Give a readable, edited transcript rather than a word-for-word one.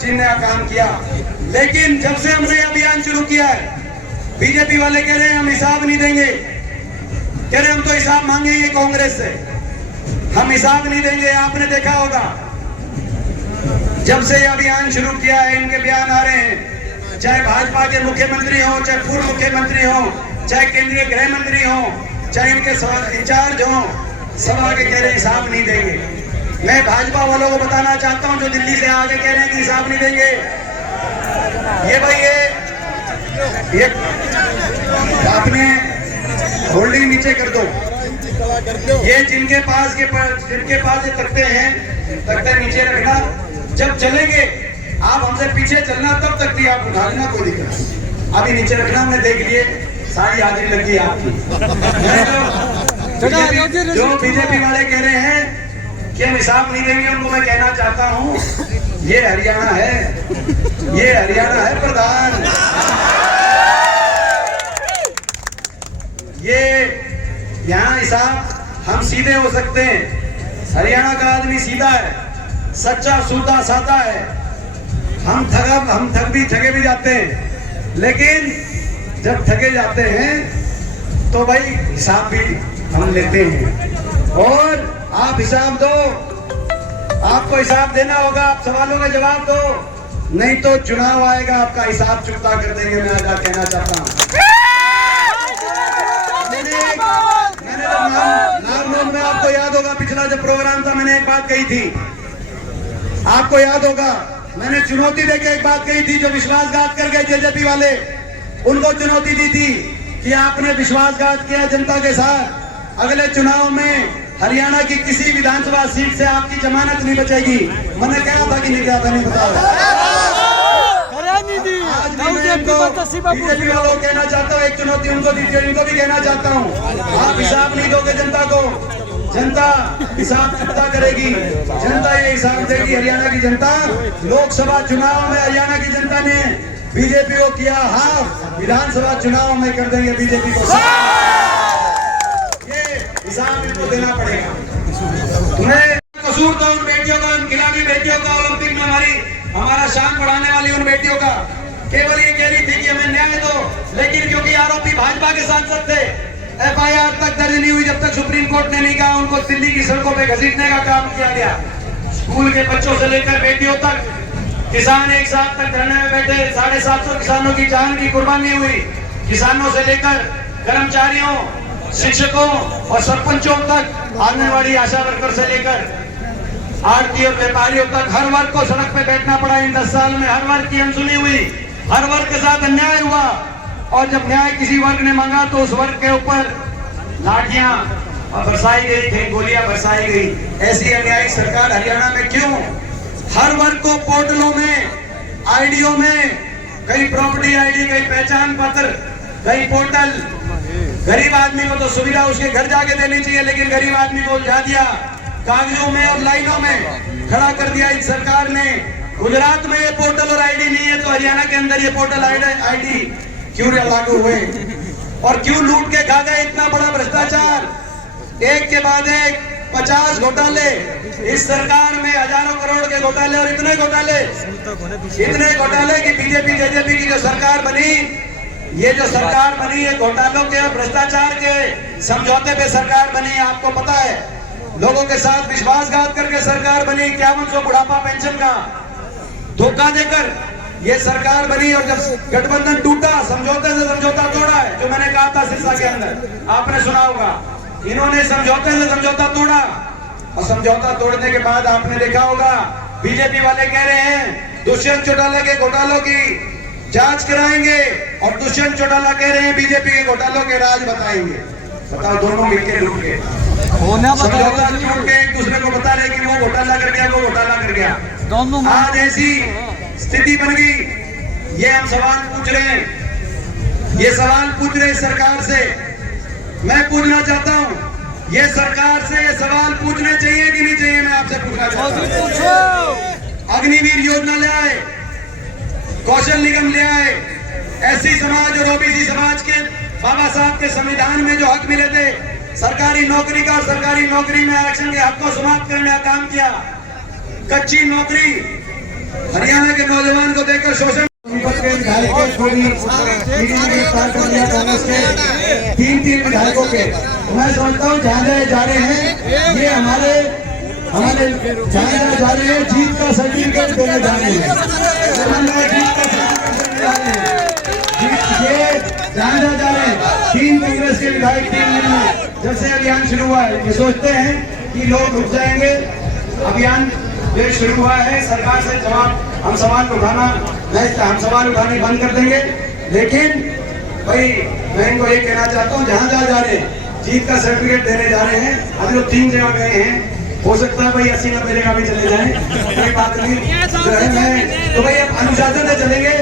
छीनने का काम किया। लेकिन जब से हमने अभियान शुरू किया है, बीजेपी वाले कह रहे हैं हम हिसाब नहीं देंगे, कह रहे हम तो हिसाब मांगेंगे कांग्रेस से, हम हिसाब नहीं देंगे। आपने देखा होगा जब से ये अभियान शुरू किया है इनके बयान आ रहे हैं, चाहे भाजपा के मुख्यमंत्री हो, चाहे पूर्व मुख्यमंत्री हो, चाहे केंद्रीय गृह मंत्री हो, चाहे इनके इंचार्ज हो, सब आगे कह रहे हिसाब नहीं देंगे। मैं भाजपा वालों को बताना चाहता हूं जो दिल्ली से आगे कह रहे हैं कि हिसाब नहीं देंगे, ये भाई ये अपने होल्डिंग नीचे कर दो। ये जिनके पास ये तख्ते हैं, तख्ते नीचे रखना। जब चलेंगे आप हमसे पीछे चलना, तब तख्ती आप उठा लेना, कोई दिक्कत। अभी नीचे रखना, हमने देख लिए सारी हाजिरी लगी आपकी। जो बीजेपी वाले कह रहे हैं कि हम हिसाब नहीं देंगे, उनको मैं कहना चाहता हूँ ये हरियाणा है, ये हरियाणा है प्रधान। ये यहाँ हिसाब हम सीधे हो सकते हैं। हरियाणा का आदमी सीधा है, सच्चा सूदा सादा है। हम ठगे भी जाते हैं, लेकिन जब ठगे जाते हैं तो भाई हिसाब भी हम लेते हैं। और आप हिसाब दो, आपको हिसाब देना होगा, आप सवालों का जवाब दो, नहीं तो चुनाव आएगा आपका हिसाब चुकता कर देंगे। मैं आज कहना चाहता हूँ, मैंने में आपको याद होगा पिछला जो प्रोग्राम था, मैंने एक बात कही थी, आपको याद होगा मैंने चुनौती देके एक बात कही थी। जो विश्वासघात कर गए जेजेपी वाले, उनको चुनौती दी थी कि आपने विश्वासघात किया जनता के साथ, अगले चुनाव में हरियाणा की किसी विधानसभा सीट से आपकी जमानत नहीं बचेगी। मैंने कहा था कि नहीं कहा था, नहीं बताया। बीजेपी वालों को कहना चाहता हूँ, एक चुनौती उनको दी थी, इनको भी कहना चाहता हूँ, आप हिसाब नहीं दोगे जनता को, जनता हिसाब चुकता करेगी, जनता ये हिसाब देगी। हरियाणा की जनता, लोकसभा चुनाव में हरियाणा की जनता ने बीजेपी को किया हाफ, विधानसभा चुनाव में कर देंगे बीजेपी को। ये हिसाब इनको देना पड़ेगा। मैं कसूर तो उन बेटियों का, उन खिलाड़ी बेटियों का, ओलंपिक में हमारा शान बढ़ाने वाली उन बेटियों का, केवल ये कह रही थी कि हमें न्याय दो, लेकिन क्योंकि आरोपी भाजपा के सांसद थे, FIR तक दर्ज नहीं हुई जब तक सुप्रीम कोर्ट ने नहीं कहा। उनको दिल्ली की सड़कों पे घसीटने का काम किया गया। स्कूल के बच्चों से लेकर बेटियों तक, किसान एक साथ तक धरने में बैठे, 750 किसानों की जान की कुर्बानी हुई। किसानों से लेकर कर्मचारियों, शिक्षकों और सरपंचों तक, आंगनबाड़ी आशा वर्कर से लेकर आड़ती और व्यापारियों तक, हर वर्ग को सड़क पे बैठना पड़ा। इन 10 साल में हर वर्ग की अनसुनी हुई, हर वर्ग के साथ अन्याय हुआ। और जब न्याय किसी वर्ग ने मांगा तो उस वर्ग के ऊपर लाठियां बरसाई गई थी, गोलियां बरसाई गई। ऐसी अन्यायी सरकार हरियाणा में क्यों? हर वर्ग को पोर्टलों में, आईडियो में, कहीं प्रॉपर्टी आईडी, कहीं पहचान पत्र, कहीं पोर्टल। गरीब आदमी को तो सुविधा उसके घर जाके देनी चाहिए, लेकिन गरीब आदमी को उलझा दिया कागजों में और लाइनों में खड़ा कर दिया इस सरकार ने। गुजरात में ये पोर्टल और आईडी नहीं है, तो हरियाणा के अंदर ये पोर्टल आईडी क्यों लागू हुए? और क्यों लूट के खा गए? इतना बड़ा भ्रष्टाचार, एक के बाद एक 50 घोटाले इस सरकार में, हजारों करोड़ के घोटाले। और इतने घोटाले कि बीजेपी जेजेपी की जो सरकार बनी, ये जो सरकार बनी, ये घोटालों के और भ्रष्टाचार के समझौते पे सरकार बनी। आपको पता है, लोगों के साथ विश्वासघात करके सरकार बनी। 5100 बुढ़ापा पेंशन का धोखा देकर ये सरकार बनी। और जब गठबंधन टूटा, समझौते से समझौता तोड़ा है, जो मैंने कहा था सिरसा के अंदर, आपने सुना होगा, इन्होंने समझौते से समझौता तोड़ा। और समझौता तोड़ने के बाद आपने देखा होगा, बीजेपी वाले कह रहे हैं दुष्यंत चौटाला के घोटालों की जांच कराएंगे, और दुष्यंत चौटाला कह रहे हैं बीजेपी के घोटालों के राज बताएंगे। बताओ, दोनों मिलकर लूट के, समझौता टूट के एक दूसरे को बता रहे कि वो घोटाला कर गया, वो घोटाला कर गया। आज ऐसी स्थिति बन गई। ये हम सवाल पूछ रहे हैं, ये सवाल पूछ रहे सरकार से। मैं पूछना चाहता हूँ, ये सरकार से ये सवाल पूछने चाहिए कि नहीं चाहिए? मैं आपसे पूछना चाहता हूँ। अग्निवीर योजना ले आए, कौशल निगम ले आए, SC समाज और OBC समाज के बाबा साहब के संविधान में जो हक मिले थे सरकारी नौकरी का, और सरकारी नौकरी में आरक्षण के हक को समाप्त करने का काम किया। कच्ची नौकरी हरियाणा के नौजवान को देखकर शोषण के विधायकों को भी गिरफ्तार कर दिया कांग्रेस के 3 विधायकों के। मैं समझता हूँ जहाँ जा रहे हैं ये हमारे जहाँ जा रहे हैं जीत का सर्टिफिकेट देने जा रहे हैं। ये जहाँ जा रहे हैं 3 कांग्रेस के विधायक 3 दिन में जब से अभियान शुरू हुआ है, ये सोचते हैं कि लोग रुक जाएंगे। अभियान ये शुरू हुआ है, सरकार से जवाब हम सवाल उठाने बंद कर देंगे। लेकिन भाई मैं इनको ये कहना चाहता हूँ जहाँ जा रहे हैं जीत का सर्टिफिकेट देने जा रहे हैं। अभी लोग 3 जगह गए हैं, हो सकता है भाई 80-90 जगह भी चले जाएं, कोई बात नहीं जो है। मैं तो भाई अब अनुशासन से चलेंगे।